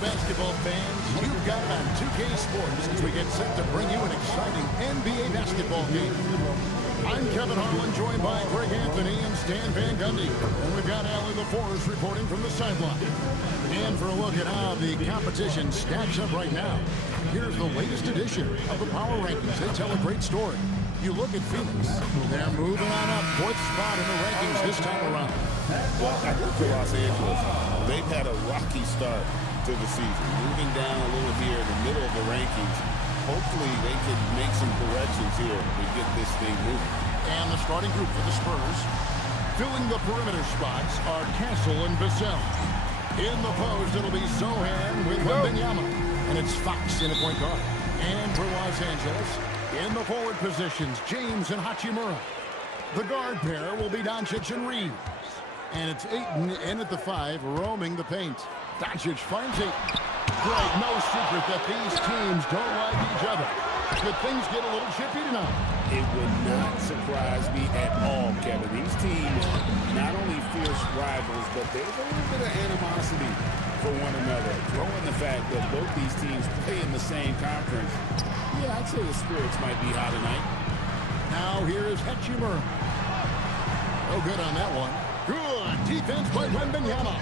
basketball fans, you've got it on 2K Sports as we get set to bring you an exciting NBA basketball game. I'm Kevin Harlan, joined by Greg Anthony and Stan Van Gundy. And we've got Allie LaForest reporting from the sideline. And for a look at how the competition stacks up right now, here's the latest edition of the Power Rankings. They tell a great story. You look at Phoenix, they're moving on up, 4th spot in the rankings this time around. Well, I look for Los Angeles. They've had a rocky start to the season, moving down a little here in the middle of the rankings. Hopefully they can make some corrections here to get this thing moving. And the starting group for the Spurs, filling the perimeter spots, are Castle and Vassell. In the post, it'll be Sohan with Wembanyama. And it's Fox in a point guard. And for Los Angeles, in the forward positions, James and Hachimura. The guard pair will be Doncic and Reeves. And it's Ayton in at the 5, roaming the paint. Doncic finds Ayton. Greg, no secret that these teams don't like each other. Could things get a little chippy tonight? It would not surprise me at all, Kevin. These teams, not only fierce rivals, but there's a little bit of animosity for one another. Throw in the fact that both these teams play in the same conference. Yeah, I'd say the spirits might be high tonight. Now here is Hachimura. Oh, good on that one. Good defense by Wembanyama.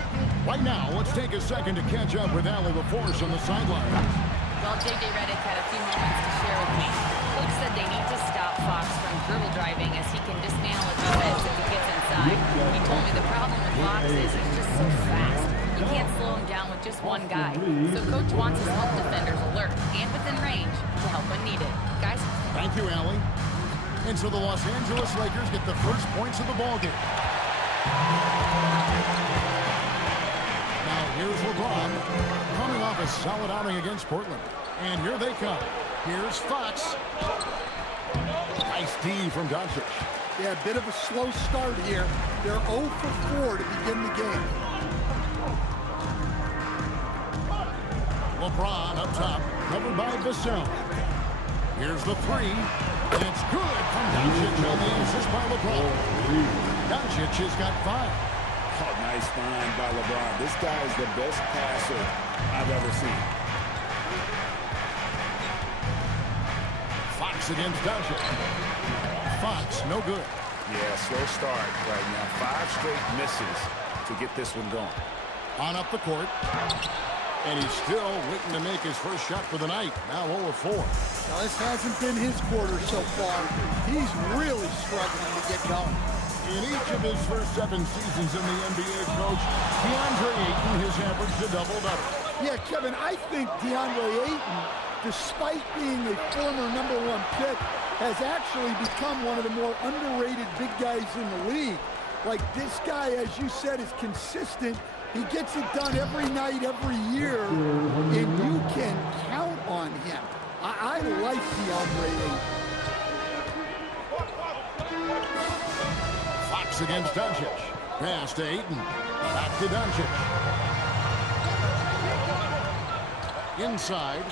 Right now, let's take a second to catch up with Allie LaForest on the sideline. Well, J.J. Redick had a few moments to share with me. Coach said they need to stop Fox from dribble driving as he can dismantle a defense if he gets inside. He told me the problem with Fox is he's just so fast. You can't slow him down with just one guy. So Coach wants his help defenders alert and within range to help when needed. Guys? Thank you, Allie. And so the Los Angeles Lakers get the first points of the ballgame. Now here's LeBron coming off a solid outing against Portland. And here they come. Here's Fox. Nice D from Doncic. Yeah, a bit of a slow start here. They're 0 for 4 to begin the game. LeBron up top, covered by Vassell. Here's the 3. And it's good from Doncic on the assist by LeBron. Doncic has got 5. Oh, nice find by LeBron. This guy is the best passer I've ever seen. Fox against Doncic. Fox, no good. Yeah, slow start right now. 5 straight misses to get this one going. On up the court. And he's still waiting to make his first shot for the night. Now 0 4. Now, this hasn't been his quarter so far. He's really struggling to get going. In each of his first 7 seasons in the NBA, Coach, DeAndre Ayton has averaged a double-double. Yeah, Kevin, I think DeAndre Ayton, despite being a former #1 pick, has actually become one of the more underrated big guys in the league. Like, this guy, as you said, is consistent. He gets it done every night, every year, and you can count on him. I like DeAndre Ayton. Fox against Doncic. Pass to Ayton. Back to Doncic. Inside.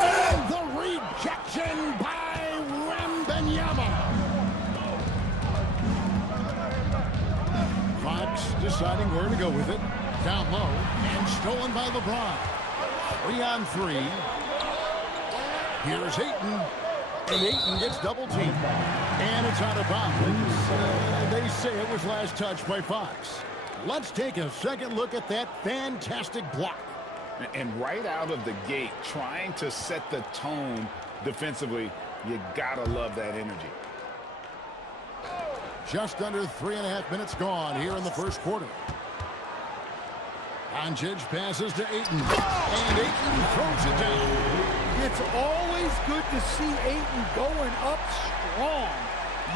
And the rejection by Wembanyama. Fox deciding where to go with it. Down low. And stolen by LeBron. 3 on 3. Here's Ayton. And Ayton gets double-teamed. And it's out of bounds. They say it was last touched by Fox. Let's take a second look at that fantastic block. And right out of the gate, trying to set the tone defensively, you gotta love that energy. Just under 3.5 minutes gone here in the first quarter. Doncic passes to Ayton. And Ayton throws it down. It's always good to see Ayton going up strong,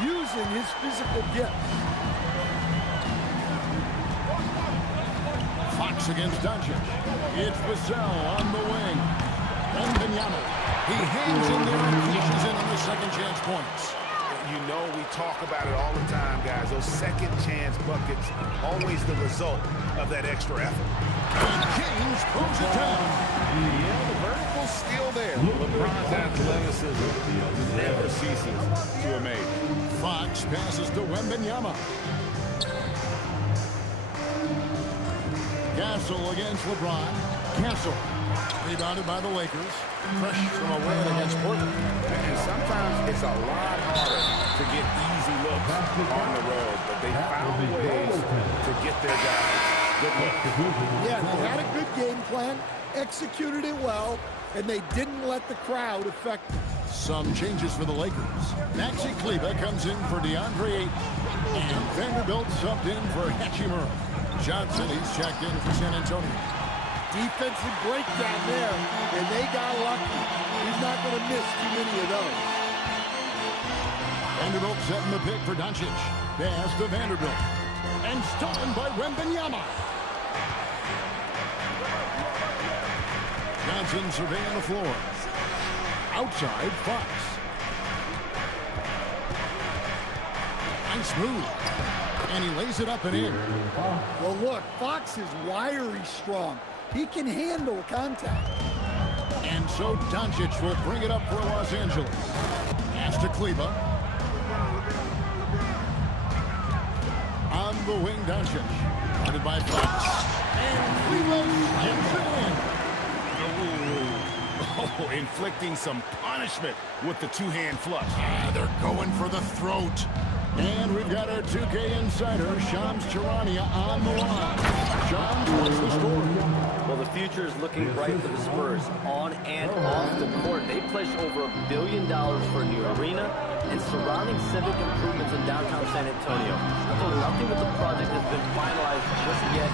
using his physical gifts. Fox against Doncic. It's Vassell on the wing. Wembanyama. He hangs in there and finishes in on the second chance points. You know, we talk about it all the time, guys. Those second chance buckets, always the result of that extra effort. And James throws it down. Yeah, the vertical's still there. LeBron's athleticism never ceases to amaze. Fox passes to Wembanyama. Castle against LeBron. Castle. Rebounded by the Lakers. Fresh from a win against Portland. And sometimes it's a lot harder to get easy looks on the road, but they found ways to get their guys good looks. Yeah, they had a good game plan, executed it well, and they didn't let the crowd affect them. Some changes for the Lakers. Maxi Kleber comes in for DeAndre Ayton. And Vanderbilt subbed in for Hachimura. Johnson, he's checked in for San Antonio. Defensive breakdown there, and they got lucky. He's not going to miss too many of those. Vanderbilt setting the pick for Doncic. Pass to Vanderbilt. And stolen by Wembanyama. Johnson surveying the floor. Outside, Fox. Nice move. And he lays it up and in. Well, look, Fox is wiry strong. He can handle contact. And so Doncic will bring it up for Los Angeles. Pass to Kleber. On the wing, Doncic. Guarded by Fox. And Kleber slams it in. Oh, inflicting some punishment with the two-hand flush. They're going for the throat. And we've got our 2K insider, Shams Charania, on the line. Shams, what's the story? Well, the future is looking bright for the Spurs on and off the court. They pledged over $1 billion for a new arena and surrounding civic improvements in downtown San Antonio. Although nothing with the project has been finalized just yet,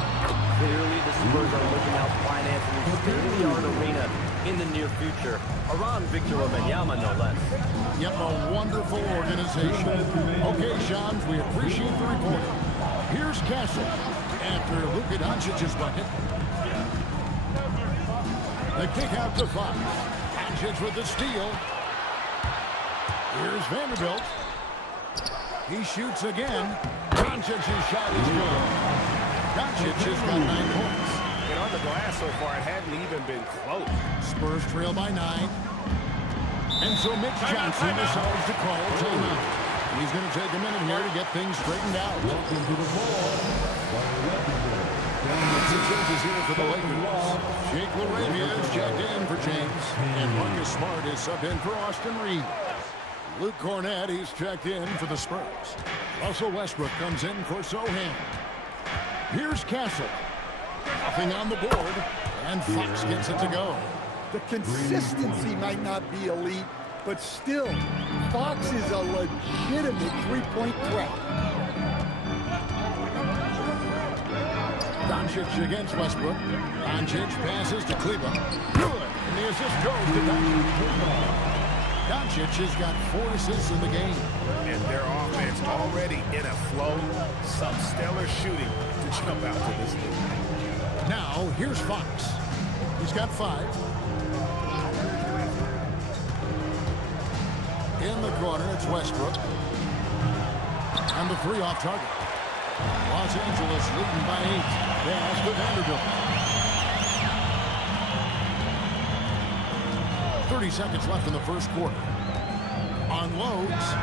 clearly the Spurs are looking out financing a state-of-the-art arena in the near future, around Victor Wembanyama, no less. Yep, a wonderful organization. Okay, Shams, we appreciate the report. Here's Castle after Luka Doncic's bucket. The kick out to Fox. Doncic with the steal. Here's Vanderbilt. He shoots again. Doncic's shot is good. Doncic has got 9 points. And on the glass so far, it hadn't even been close. Spurs trail by 9. And so Mitch Johnson decides to call timeout. He's going to take a minute here to get things straightened out. Welcome to the ball. Some changes here for the Lakers. Jake LaRavia is checked in for James. And Marcus Smart is subbed in for Austin Reeves. Luke Cornett, he's checked in for the Spurs. Russell Westbrook comes in for Sohan. Here's Castle. Nothing on the board. And Fox gets it to go. The consistency might not be elite, but still, Fox is a legitimate three-point threat. Doncic against Westbrook. Doncic passes to Kleber. Good. And the assist goes to Doncic. Doncic has got 4 assists in the game. And their offense already in a flow. Some stellar shooting to jump out to this league. Now, here's Fox. He's got 5. In the corner, it's Westbrook. And the 3 off target. Los Angeles leading by 8. Pass to Vanderbilt. 30 seconds left in the first quarter. Unloads.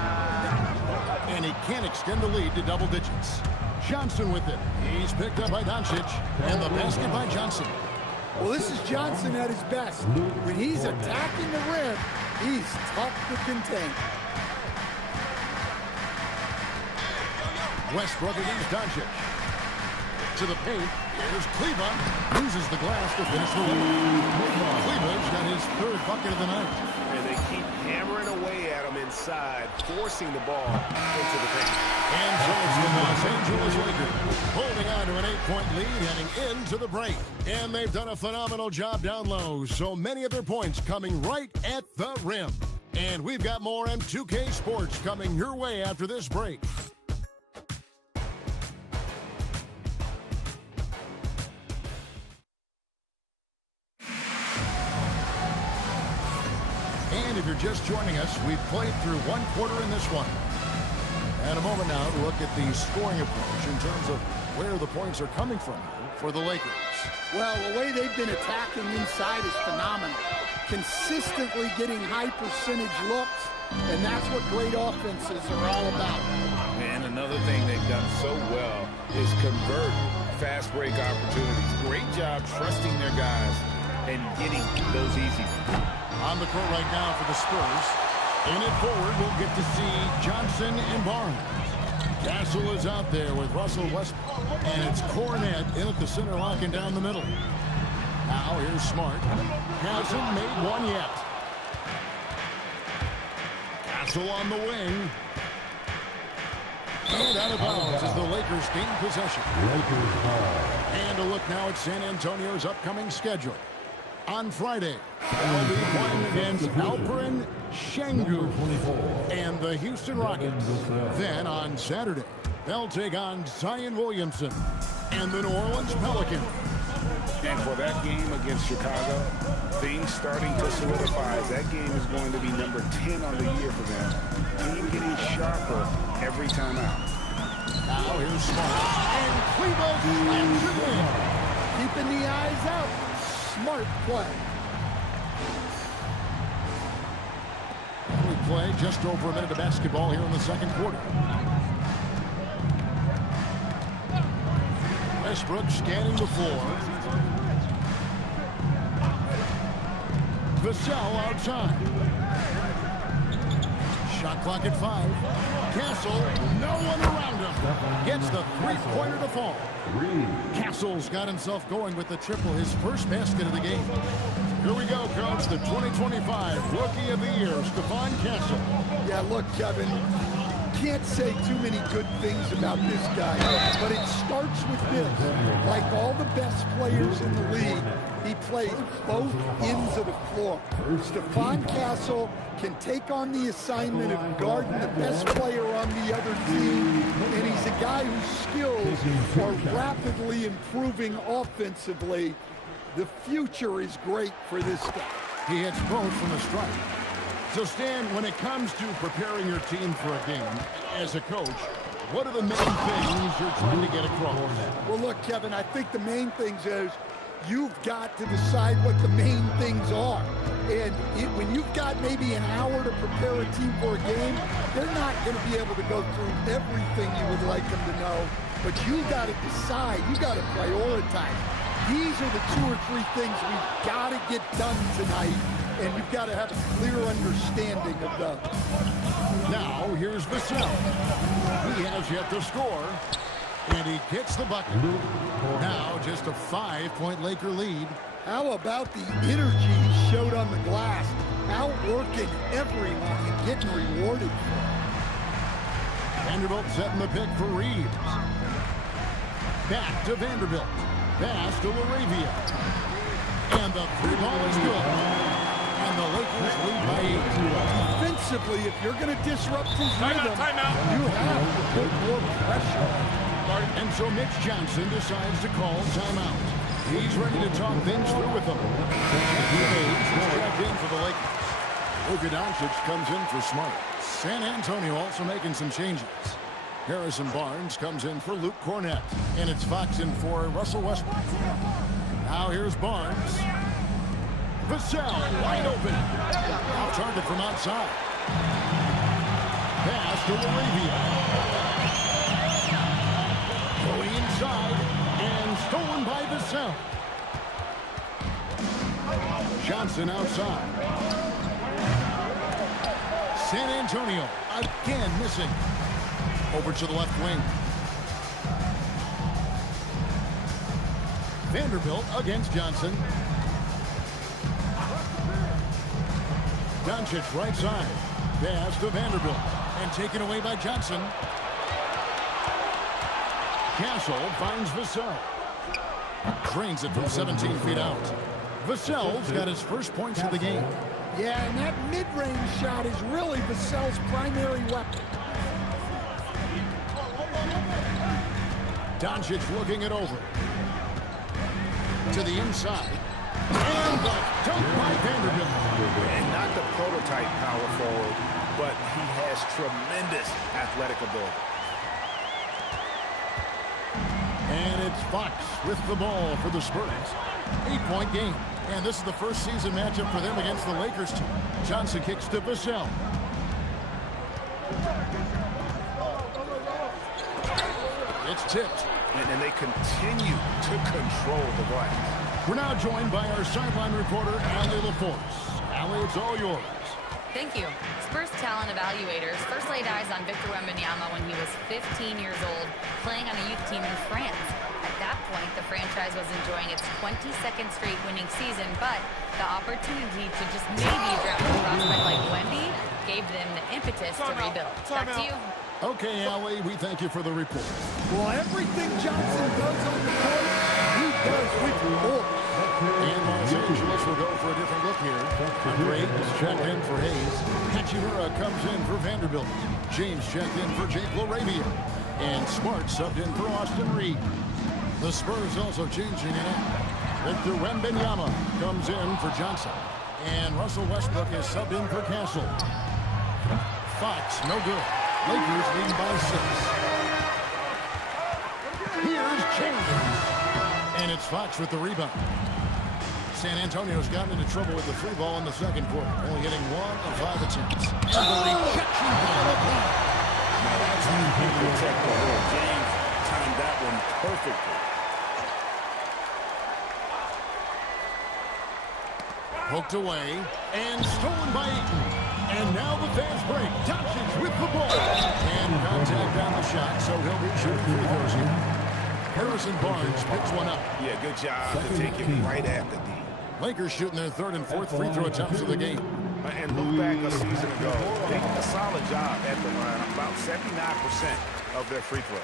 And he can't extend the lead to double digits. Johnson with it. He's picked up by Doncic. And the basket by Johnson. Well, this is Johnson at his best. When he's attacking the rim, he's tough to contain. Westbrook against Doncic. To the paint. Here's Kleber. Loses the glass to finish the lead. Kleber's got his 3rd bucket of the night. And they keep hammering away at him inside, forcing the ball into the paint. And so it's the Los Angeles Lakers holding on to an 8-point lead heading into the break. And they've done a phenomenal job down low. So many of their points coming right at the rim. And we've got more M2K Sports coming your way after this break. And if you're just joining us, we've played through 1 quarter in this one. And a moment now to look at the scoring approach in terms of where the points are coming from for the Lakers. Well, the way they've been attacking inside is phenomenal. Consistently getting high percentage looks, and that's what great offenses are all about. And another thing they've done so well is convert fast break opportunities. Great job trusting their guys and getting those easy ones. On the court right now for the Spurs. In it forward, we'll get to see Johnson and Barnes. Castle is out there with Russell Westbrook. And it's Cornet in at the center, locking down the middle. Now here's Smart. Hasn't made one yet. Castle on the wing. And out of bounds as the Lakers gain possession. And a look now at San Antonio's upcoming schedule. On Friday, they'll be playing against Alperen Şengün and the Houston Rockets. Then on Saturday, they'll take on Zion Williamson and the New Orleans Pelicans. And for that game against Chicago, things starting to solidify. That game is going to be number 10 on the year for them. Team getting sharper every time out. Now here's Smart. And Cleveland slams it in. Keeping the eyes out. Smart play. We play just over a minute of basketball here in the second quarter. Westbrook scanning the floor. Vassell outside. Shot clock at 5. Castle, no one around him. Gets the three-pointer to fall. Castle's got himself going with the triple, his first basket of the game. Here we go, Coach. The 2025 Rookie of the Year, Stephon Castle. Yeah, look, Kevin, can't say too many good things about this guy, but it starts with this. Like all the best players in the league, he plays both ends of the floor. Stephon Castle can take on the assignment of guarding the best player on the other team, and he's a guy whose skills are rapidly improving offensively. The future is great for this guy. He hits both from the strike. So, Stan, when it comes to preparing your team for a game, as a coach, what are the main things you're trying to get across? Well, look, Kevin, I think the main things is you've got to decide what the main things are. And when you've got maybe an hour to prepare a team for a game, they're not going to be able to go through everything you would like them to know. But you got to decide. You got to prioritize. These are the 2 or 3 things we've got to get done tonight. And you've got to have a clear understanding of those. Now, here's Vassell. He has yet to score. And he gets the bucket. Now, just a 5-point Laker lead. How about the energy he showed on the glass? Outworking everyone and getting rewarded. Vanderbilt setting the pick for Reeves. Back to Vanderbilt. Pass to Laravia. And the 3-ball is good. And the Lakers lead by 8. Defensively, if you're going to disrupt his rhythm, you have to put more pressure. And so Mitch Johnson decides to call timeout. He's ready to talk things through with them. Check in for the Lakers. Luka Doncic comes in for Smart. San Antonio also making some changes. Harrison Barnes comes in for Luke Cornet. And it's Fox in for Russell Westbrook. Now here's Barnes. Vassell, wide open. Off target from outside. Pass to Laravia. Going inside and stolen by Vassell. Johnson outside. San Antonio again missing. Over to the left wing. Vanderbilt against Johnson. Doncic right side. Pass to Vanderbilt. And taken away by Johnson. Castle finds Vassell. Drains it from 17 feet out. Vassell's got his first points of the game. Yeah, and that mid-range shot is really Vassell's primary weapon. Doncic looking it over. To the inside. And the dunk by Vanderbilt. And not the prototype power forward, but he has tremendous athletic ability. And it's Fox with the ball for the Spurs. 8-point game. And this is the first season matchup for them against the Lakers team. Johnson kicks to Vassell. It's tipped. And they continue to control the glass. We're now joined by our sideline reporter, Allie LaForce. Allie, it's all yours. Thank you. Spurs talent evaluators first laid eyes on Victor Wembanyama when he was 15 years old, playing on a youth team in France. At that point, the franchise was enjoying its 22nd straight winning season, but the opportunity to just maybe draft a prospect like Wemby gave them the impetus to rebuild. Back to you. Okay, Allie, we thank you for the report. Well, everything Johnson does on the court, he does with more. And Los Angeles will go for a different look here. Grade is checked in for Hayes. Hachimura comes in for Vanderbilt. James checked in for Jake LaRavia. And Smart subbed in for Austin Reed. The Spurs also changing it up. Victor Wembanyama comes in for Johnson. And Russell Westbrook is subbed in for Castle. Fox, no good. Lakers lead by 6. Here's Chambers. And it's Fox with the rebound. San Antonio's gotten into trouble with the free ball in the second quarter, only hitting 1 of 5 attempts. And the rejection by LeBron. Now that's how you protect the ball. James timed that one perfectly. Poked away and stolen by Ayton. And now the fast break. Doncic with the ball. And contact on the shot, so he'll be shooting free throws here. Harrison Barnes picks one up. Yeah, good job to take it right at the D. Lakers shooting their 3rd and 4th free throw attempts of the game. And look back a season ago, they did a solid job at the line, about 79% of their free throws.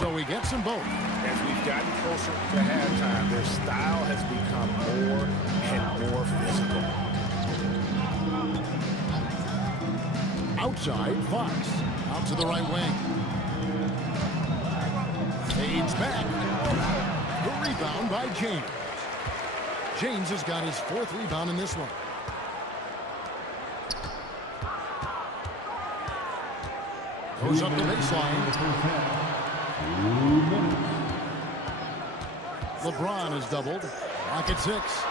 So he gets them both. As we've gotten closer to halftime, their style has become more and more physical. Outside, Fox. Out to the right wing. Fades back. The rebound by James. James has got his 4th rebound in this one. Goes up the baseline. LeBron is doubled. Rocket 6.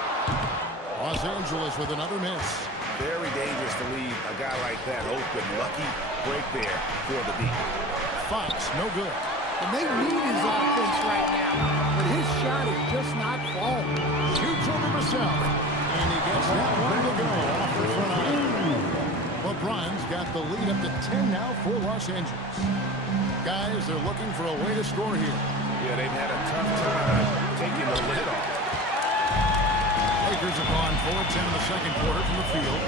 Los Angeles with another miss. Very dangerous to leave a guy like that open. Lucky break there for the D. Fox, no good. And they need his offense right now, but his shot is just not falling. Shoots over Vassell. And he gets that one to go off the front iron. LeBron's got the lead up to 10 now for Los Angeles. Guys, they're looking for a way to score here. Yeah, they've had a tough time taking the lid off. Lakers have gone 4-10 in the second quarter from the field.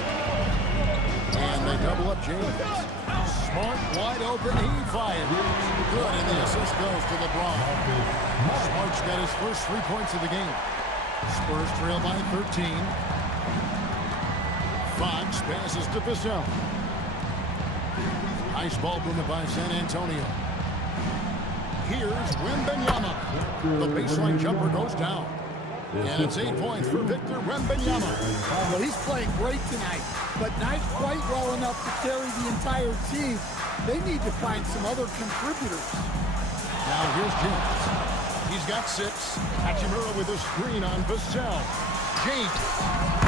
And they double up James. Smart, wide open, he fires. Good, and the assist goes to LeBron. Smart's got his first 3 points of the game. Spurs trail by 13. Fox passes to Vassell. Nice ball movement by San Antonio. Here's Wembanyama. The baseline jumper goes down. And it's 8 points for Victor Wembanyama. Well, he's playing great tonight, but not quite well enough to carry the entire team. They need to find some other contributors. Now here's James. He's got 6. Hachimura with a screen on Vassell. James.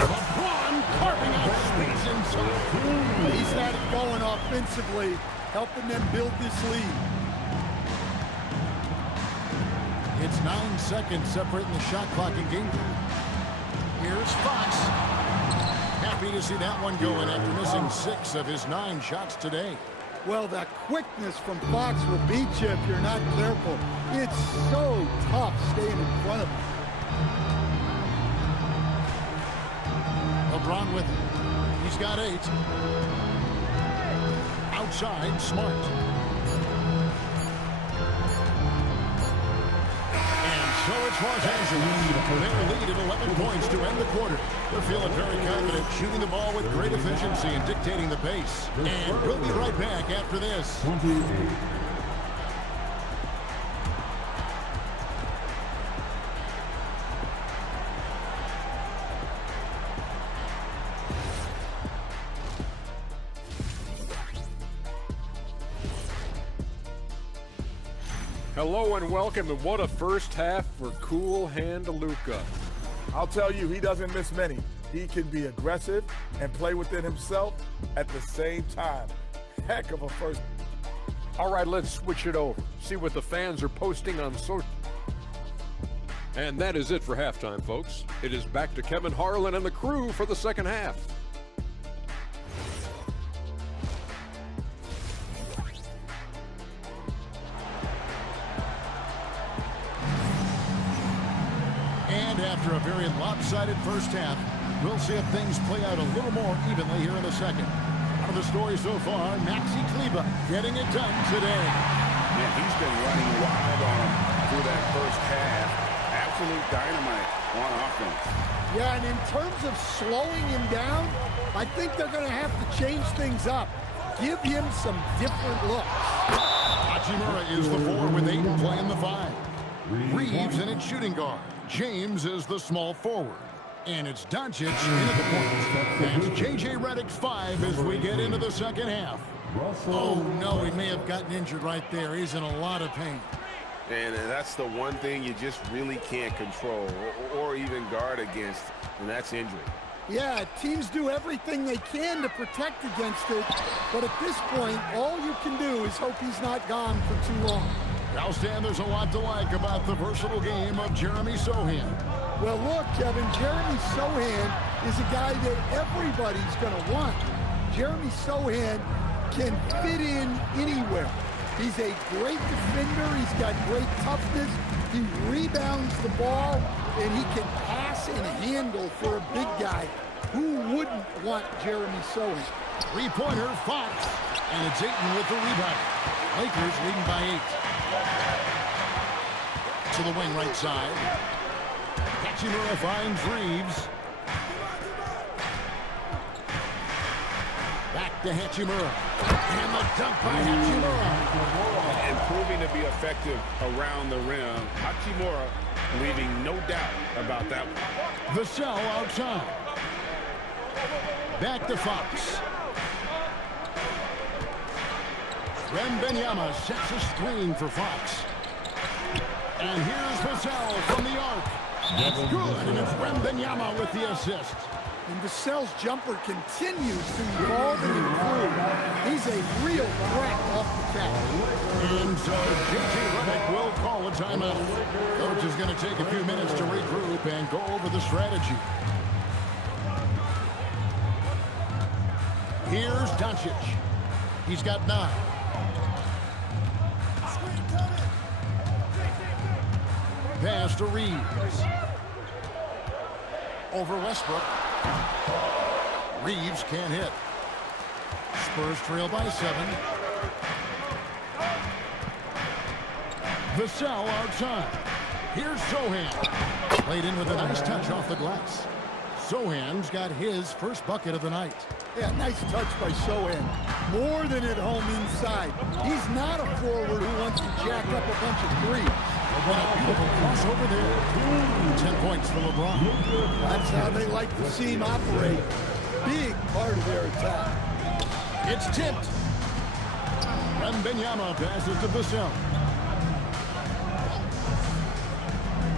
LeBron carving out space inside. He's had it going offensively, helping them build this lead. It's 9 seconds separating the shot clock in game 3. Here's Fox. Happy to see that one going after missing 6 of his 9 shots today. Well, that quickness from Fox will beat you if you're not careful. It's so tough staying in front of him. LeBron with it. He's got 8. Outside, Smart. So it's Los Angeles. Their lead at 11 points to end the quarter. They're feeling very confident, shooting the ball with great efficiency and dictating the pace. And we'll be right back after this. Hello and welcome, and what a first half for Cool Hand Luka. I'll tell you, he doesn't miss many. He can be aggressive and play within himself at the same time. Heck of a first. All right, let's switch it over. See what the fans are posting on social. And that is it for halftime, folks. It is back to Kevin Harlan and the crew for the second half. And after a very lopsided first half, we'll see if things play out a little more evenly here in the second. Out of the story so far, Maxi Kleba getting it done today. Man, he's been running wild on him through that first half. Absolute dynamite on offense. Yeah, and in terms of slowing him down, I think they're going to have to change things up. Give him some different looks. Hachimura is the 4 with Ayton playing the 5. Reeves in its shooting guard. James is the small forward. And it's Doncic in at the point. And J.J. Redick's 5 as we get into the second half. Oh, no, he may have gotten injured right there. He's in a lot of pain. And that's the one thing you just really can't control or even guard against, and that's injury. Yeah, teams do everything they can to protect against it. But at this point, all you can do is hope he's not gone for too long. Now, Stan, there's a lot to like about the versatile game of Jeremy Sochan. Well, look, Kevin, Jeremy Sochan is a guy that everybody's going to want. Jeremy Sochan can fit in anywhere. He's a great defender. He's got great toughness. He rebounds the ball, and he can pass and handle for a big guy. Who wouldn't want Jeremy Sochan? Three-pointer, Fox. And it's Ayton with the rebound. Lakers leading by 8. To the wing right side. Hachimura finds Reeves. Back to Hachimura. And the dunk by Hachimura. And proving to be effective around the rim. Hachimura leaving no doubt about that one. Vassell outside. Back to Fox. Wembanyama sets a screen for Fox. And here's Vassell from the arc. It's good, and it's Wembanyama with the assist. And Vassell's jumper continues to evolve and improve. He's a real threat off the catch. And so J.J. Redick will call a timeout. Coach is going to take a few minutes to regroup and go over the strategy. Here's Doncic. He's got 9. Pass to Reeves. Over Westbrook. Reeves can't hit. Spurs trail by 7. Vassell outside. Here's Sochan. Played in with a nice touch off the glass. Sochan's got his first bucket of the night. Yeah, nice touch by Sochan. More than at home inside. He's not a forward who wants to jack up a bunch of threes. What a beautiful crossover there. 10 points for LeBron. That's how they like to see him operate. Big part of their attack. It's tipped. Wembanyama passes to Vassell.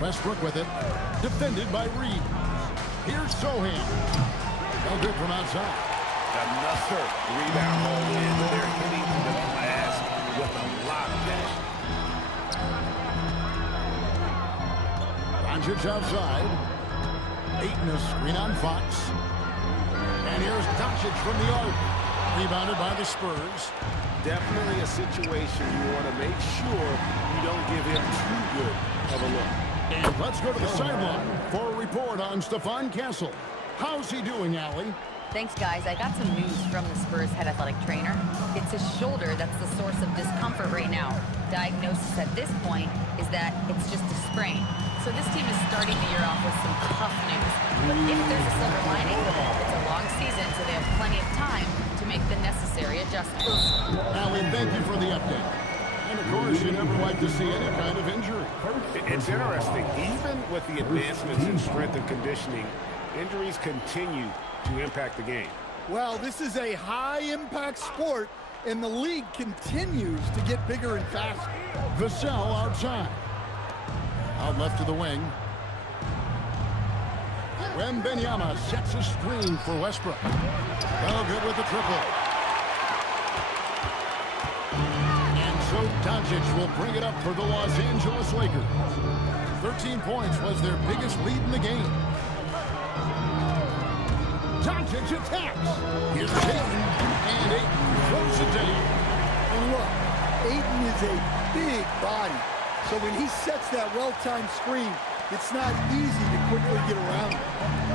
Westbrook with it. Defended by Reeves. Here's Sochan. No good from outside. Another rebound hole in. They're hitting the glass with a lot of passion. Doncic outside. Ayton a screen on Fox. And here's Doncic from the arc. Rebounded by the Spurs. Definitely a situation you want to make sure you don't give him too good of a look. And let's go to the sideline for a report on Stephon Castle. How's he doing, Allie? Thanks, guys. I got some news from the Spurs head athletic trainer. It's his shoulder that's the source of discomfort right now. Diagnosis at this point is that it's just a sprain. So this team is starting the year off with some tough news. But if there's a silver lining, it's a long season, so they have plenty of time to make the necessary adjustments. Allie, thank you for the update. And of course, you never like to see any kind of injury. It's interesting. Even with the advancements in strength and conditioning, injuries continue to impact the game. Well, this is a high-impact sport, and the league continues to get bigger and faster. Vassell outside. Out left to the wing. Wembanyama sets a screen for Westbrook. Well, good with the triple. And Doncic will bring it up for the Los Angeles Lakers. 13 points was their biggest lead in the game. Doncic attacks. Here's Ayton, and Ayton throws it down. And look, Ayton is a big body. So when he sets that well-timed screen, it's not easy to quickly get around it.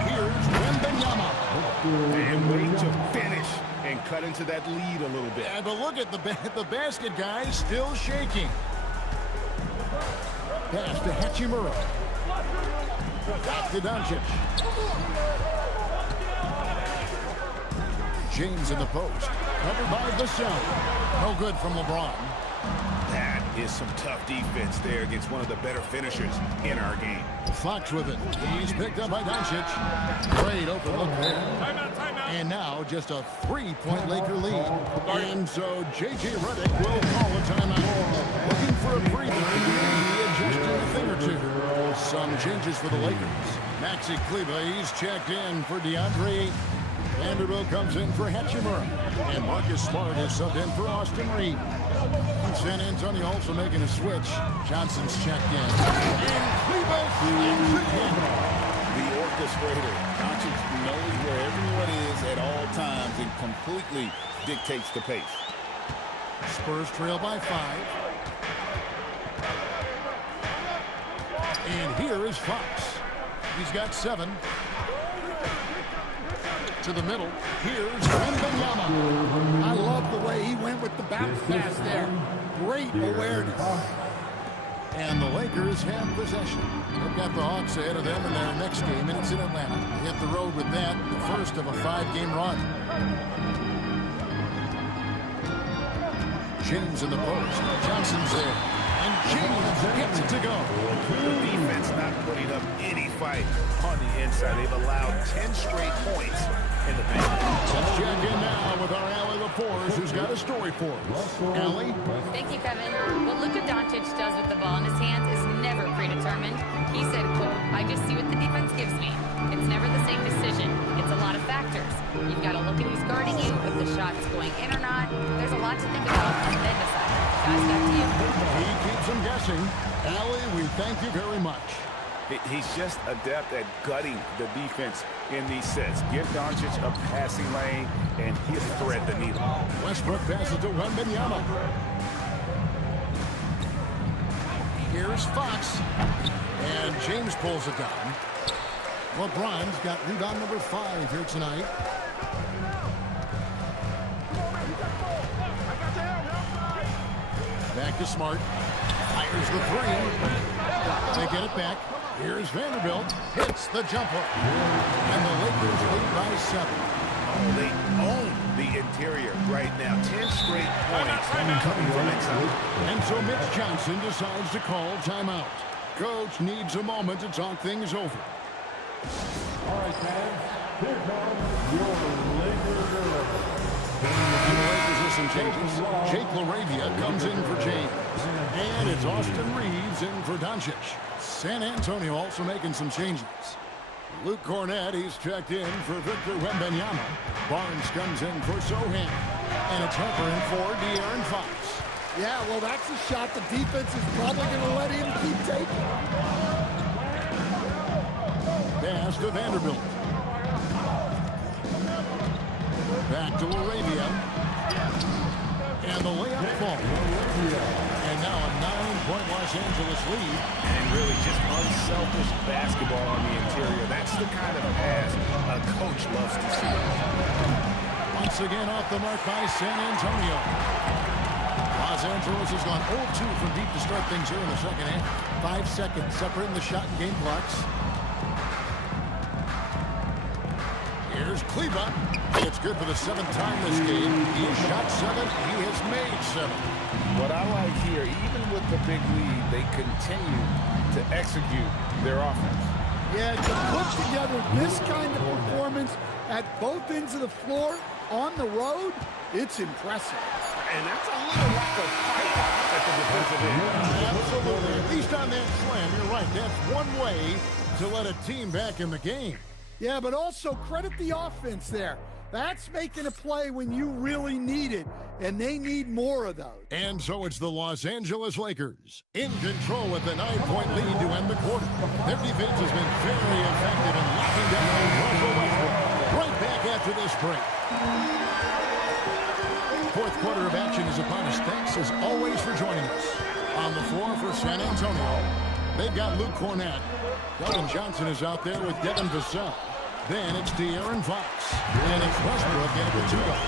Here's Wembanyama. And wait to finish and cut into that lead a little bit. Yeah, but look at the basket, guys, still shaking. Pass to Hachimura. Back to Doncic. James in the post. Covered by Vassell. No good from LeBron. That is some tough defense there against one of the better finishers in our game. Fox with it. He's picked up by Doncic. Great open look there. And now just a 3-point Laker lead. And so J.J. Redick will call a timeout. Looking for a breather. He adjusted a thing or two. Some changes for the Lakers. Maxi Kleber, he's checked in for DeAndre. Vanderbilt comes in for Hachimura. And Marcus Smart is subbed in for Austin Reeves. San Antonio also making a switch. Johnson's checked in. And Kleber slams it in. The orchestrator. Doncic knows where everyone is at all times and completely dictates the pace. Spurs trail by 5. And here is Fox. He's got 7. To the middle. Here's Wembanyama. I love the way he went with the bounce pass there. Great awareness. And the Lakers have possession. They've got the Hawks ahead of them in their next game, and it's in Atlanta. They hit the road with that, the first of a 5-game run. James in the post. Johnson's there. And James gets it to go. The defense not putting up any fight on the inside. They've allowed 10 straight points in the paint. Let's check in now with our Allie LaForce, who's got a story for us. Allie? Thank you, Kevin. What Luka Doncic does with the ball in his hands is never predetermined. He said, quote, "I just see what the defense gives me. It's never the same decision. It's a lot of factors. You've got to look at who's guarding you, if the shot's going in or not. There's a lot to think about, and then decide. Guys, back to you." He keeps them guessing. Allie, we thank you very much. He's just adept at gutting the defense in these sets. Give Doncic a passing lane, and he'll thread the needle. Westbrook passes to Wembanyama. Here's Fox. And James pulls it down. LeBron's got rebound number 5 here tonight. Back to Smart. Fires the 3. They get it back. Here's Vanderbilt. Hits the jumper. And the Lakers lead by 7. Oh, they own the interior right now. 10 straight points coming from inside. And so Mitch Johnson decides to call timeout. Coach needs a moment to talk things over. All right, fans. Here comes your Lakers. And the Lakers with some changes. Jake LaRavia comes in for James. And it's Austin Reeves in for Doncic. San Antonio also making some changes. Luke Cornett, he's checked in for Victor Wembanyama. Barnes comes in for Sohan. And it's Harper in for De'Aaron Fox. Yeah, well, that's a shot the defense is probably going to let him keep taking. Pass to Vanderbilt. Back to LaRavia. And the layup falls. And now a 9-point Los Angeles lead. And really just unselfish basketball on the interior. That's the kind of pass a coach loves to see. Once again off the mark by San Antonio. Los Angeles has gone 0-2 from deep to start things here in the second half. 5 seconds separating the shot and game clocks. Here's Kleber. It's good for the 7th time this game. He has shot 7. He has made 7. What I like here, even with the big lead, they continue to execute their offense. Yeah, to put together this kind of performance at both ends of the floor on the road, it's impressive. And that's a little lack of fight at the defensive end. Absolutely. At least on that slam, you're right. That's one way to let a team back in the game. Yeah, but also credit the offense there. That's making a play when you really need it, and they need more of those. And so it's the Los Angeles Lakers in control with the 9-point lead to end the quarter. Their defense has been very effective in locking down Russell Westbrook. Right back after this break. Fourth quarter of action is upon us. Thanks, as always, for joining us. On the floor for San Antonio, they've got Luke Cornett. Keldon Johnson is out there with Devin Vassell. Then it's De'Aaron Fox. And it's Westbrook in the two-guard.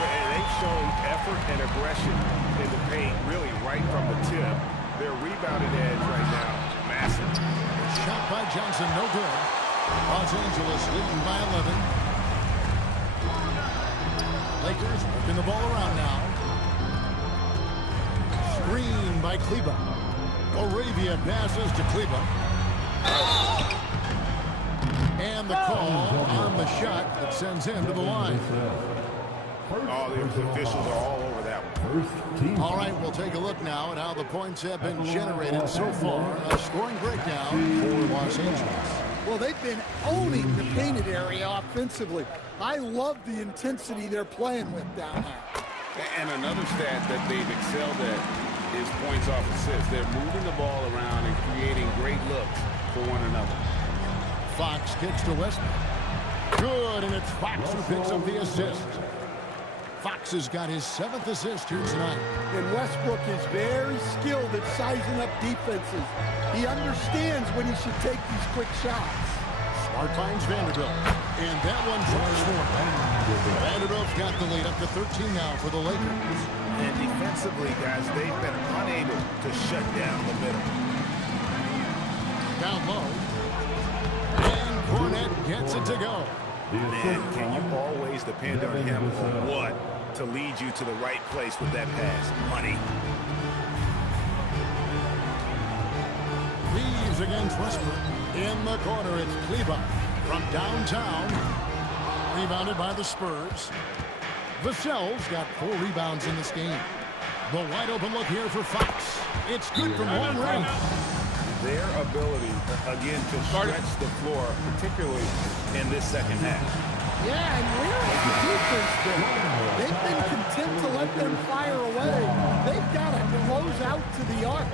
Yeah, they've shown effort and aggression in the paint, really right from the tip. Their rebounding edge right now, massive. Shot by Johnson, no good. Los Angeles leading by 11. Lakers working the ball around now. Screen by Kleba. Arabia passes to Kleba. And the call on the shot that sends him to the line. Oh, the officials are all over that one. All right, we'll take a look now at how the points have been generated so far. A scoring breakdown for Los Angeles. Well, they've been owning the painted area offensively. I love the intensity they're playing with down there. And another stat that they've excelled at is points off assists. They're moving the ball around and creating great looks for one another. Fox kicks to Westbrook. Good, and it's Fox who picks up the assist. Fox has got his 7th assist here tonight. And Westbrook is very skilled at sizing up defenses. He understands when he should take these quick shots. Smart finds Vanderbilt. And that one falls for him. Vanderbilt's got the lead up to 13 now for the Lakers. And defensively, guys, they've been unable to shut down the middle. Down low. And Cornett gets it to go. Man, can you always depend on him or what to lead you to the right place with that pass? Money. Reeves against Westbrook. In the corner, it's Kleba from downtown. Rebounded by the Spurs. Vassell's got 4 rebounds in this game. The wide open look here for Fox. It's good from long range. Their ability, again, to stretch the floor, particularly in this second half. Yeah, and where has the defense been? They've been content to let them fire away. They've got to close out to the arc.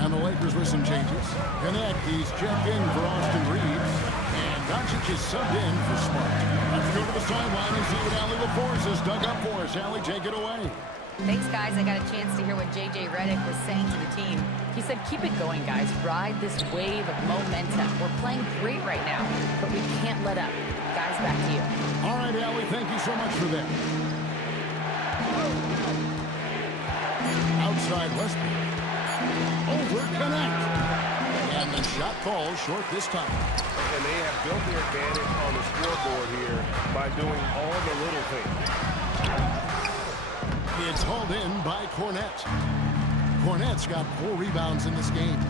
And the Lakers with some changes. Connect, he's checked in for Austin Reeves. And Doncic is subbed in for Smart. Let's go to the sideline and see what Allie LaForce has dug up for us. Allie, take it away. Thanks, guys. I got a chance to hear what J.J. Redick was saying to the team. He said, keep it going, guys. Ride this wave of momentum. We're playing great right now, but we can't let up. Guys, back to you. All right, Allie, thank you so much for that. Outside Westbrook. Over Connect. And the shot falls short this time. And they have built their advantage on the scoreboard here by doing all the little things. It's hauled in by Cornett. Cornett's got 4 rebounds in this game.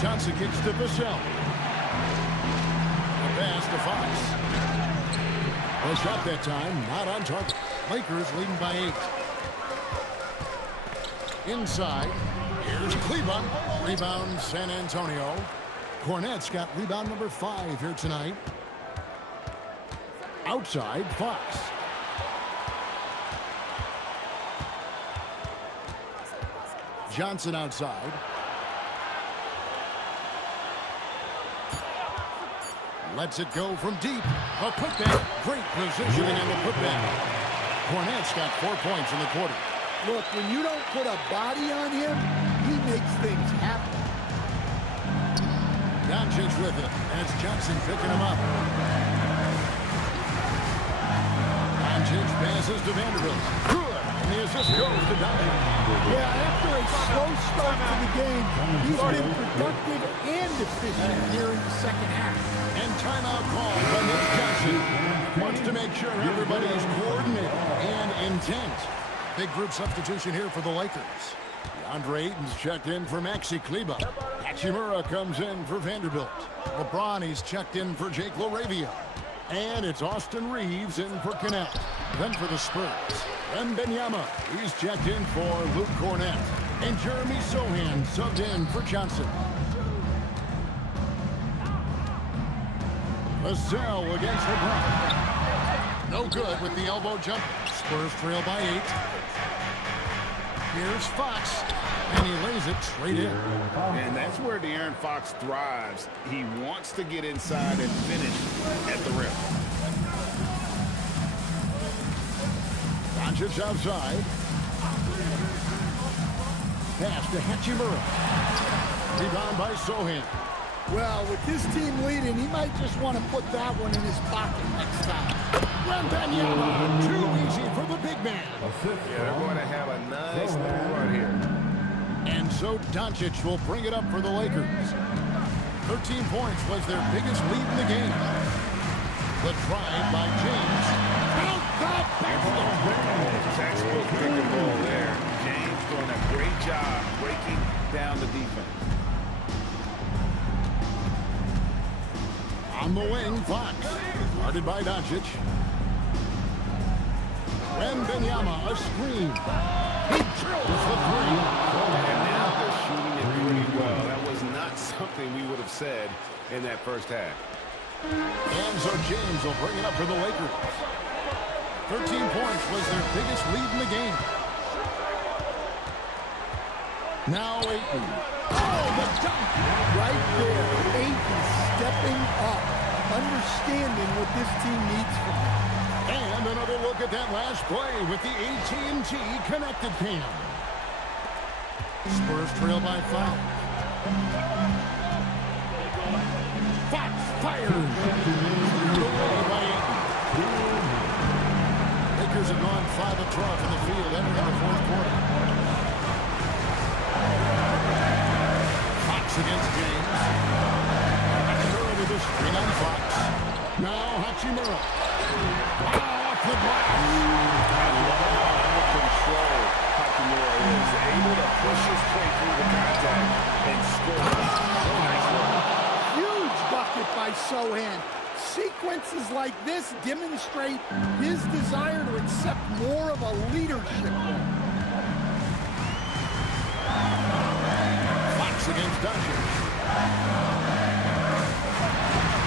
Johnson kicks to Vassell. A pass to Fox. The shot that time, not on target. Lakers leading by 8. Inside, here's Kleba. Rebound San Antonio. Cornett's got rebound number 5 here tonight. Outside, Fox. Johnson outside. Lets it go from deep. A putback. Great positioning on the putback. Cornett's got 4 points in the quarter. Look, when you don't put a body on him, he makes things happen. Doncic with it, and it's Johnson picking him up. Doncic passes to Vanderbilt. Good. And the assist goes to Doncic. Yeah, after a slow start to the game, he's been productive and efficient here in the second half. And timeout call by Nick Johnson. Wants to make sure everybody's coordinated and intent. Big group substitution here for the Lakers. DeAndre Ayton's checked in for Maxi Kleba. Hachimura comes in for Vanderbilt. LeBron, he's checked in for Jake LaRavia. And it's Austin Reeves in for Connect. Then for the Spurs, Wembanyama, he's checked in for Luke Cornett. And Jeremy Sohan subbed in for Johnson. Vassell against LeBron. No good with the elbow jump. Spurs trail by 8. Here's Fox, and he lays it straight in. And that's where De'Aaron Fox thrives. He wants to get inside and finish at the rim. Doncic outside. Pass to Hachimura. Rebound by Sohan. Well, with this team leading, he might just want to put that one in his pocket next time. Wembanyama, too easy for the big man. Yeah, they're going to have a nice little run here. And so Doncic will bring it up for the Lakers. 13 points was their biggest lead in the game. The drive by James. Out the basket. Textbook pick and roll there. James doing a great job breaking down the defense. On the wing, Fox. Guarded by Doncic. Wembanyama, a screen. He drills the three. And now they're shooting it pretty well. That was not something we would have said in that first half. And so James will bring it up for the Lakers. 13 points was their biggest lead in the game. Now Ayton. Oh, the dunk! Right there, Ayton stepping up, understanding what this team needs from him. And another look at that last play with the AT&T connected cam. Spurs trail by 5. Fox fires. Cleared away by Ayton. Lakers have gone 5 of 12 in the field entering the fourth quarter. Fox against James. Hachimura with a screen on Fox. Now Hachimura. Off the glass. I love how under control Hachimura is. Able to push his way through the contact and score. Nice work. Huge bucket by Sohan. Sequences like this demonstrate his desire to accept more of a leadership role. Fox against Doncic.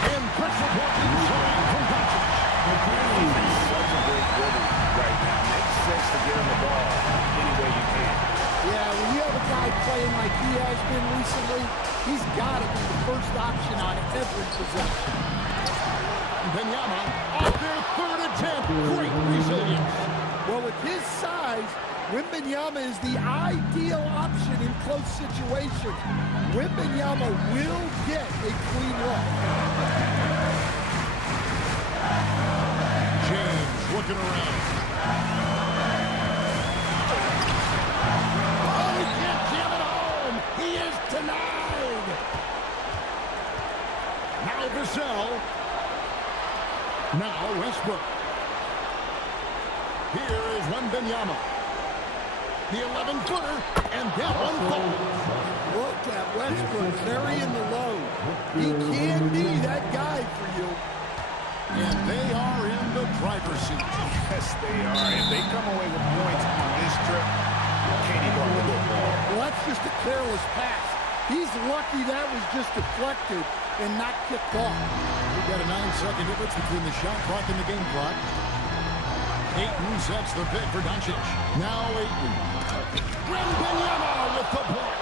Impressive work inside from Doncic. He's such a great rhythm right now. Makes sense to get him the ball any way you can. Yeah, when you have a guy playing like he has been recently, he's got to be the first option on every possession. Wembanyama off their third attempt. Great resilience. Well, with his size, Wembanyama is the ideal option in close situations. Wembanyama will get a clean look. James looking around. Oh, he can't jam it home. He is denied. Now Vassell. Now Westbrook. Here is Wembanyama. The 11-footer, and that one falls. Look at Westbrook carrying the load. He can be that guy for you. And they are in the driver's seat. Yes, they are. If they come away with points on this trip, Katie going to do. Well, that's just a careless pass. He's lucky that was just deflected and not kicked off. We've got a 9-second difference between the shot clock and the game clock. Ayton sets the pick for Doncic. Now Ayton. Wembanyama with the block.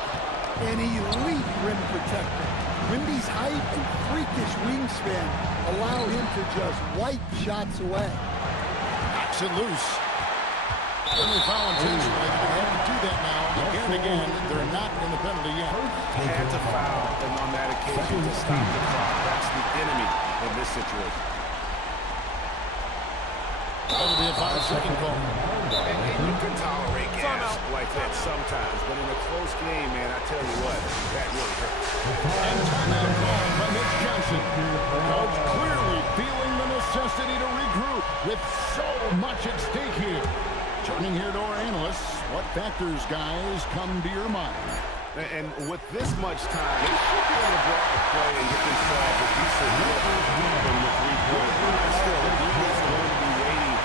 An elite rim protector. Wemby's height and freakish wingspan allow him to just wipe shots away. Knocks it loose. And they foul intentionally. They have to do that now again and again. They're not in the penalty yet. Had to foul and on that occasion to stop the clock. That's the enemy in this situation. That'll be a 5-second call. And you can tolerate gas like that sometimes, but in a close game, man, I tell you what, that really hurts. And timeout called by Mitch Johnson. Coach clearly feeling the necessity to regroup with so much at stake here. Turning here to our analysts, what factors, guys, come to your mind? And with this much time, they should be able to block the play and get themselves a decent look from the three-point line. Still, the defense is going to be waiting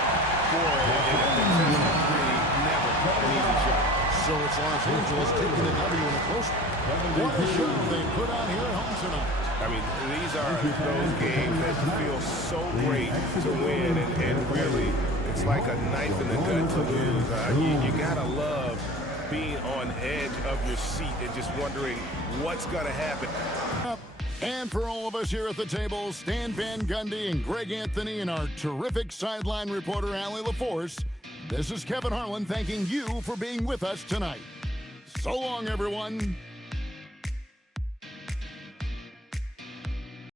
for it, and a contested three, never an easy shot. So it's Los Angeles taking the W in a close one. What a show they put on here at home tonight. I mean, these are those games that feel so great to win, and really, it's like a knife in the gut to lose. You gotta love being on edge of your seat and just wondering what's gonna happen. And for all of us here at the table, Stan Van Gundy and Greg Anthony and our terrific sideline reporter, Allie LaForce, this is Kevin Harlan thanking you for being with us tonight. So long, everyone.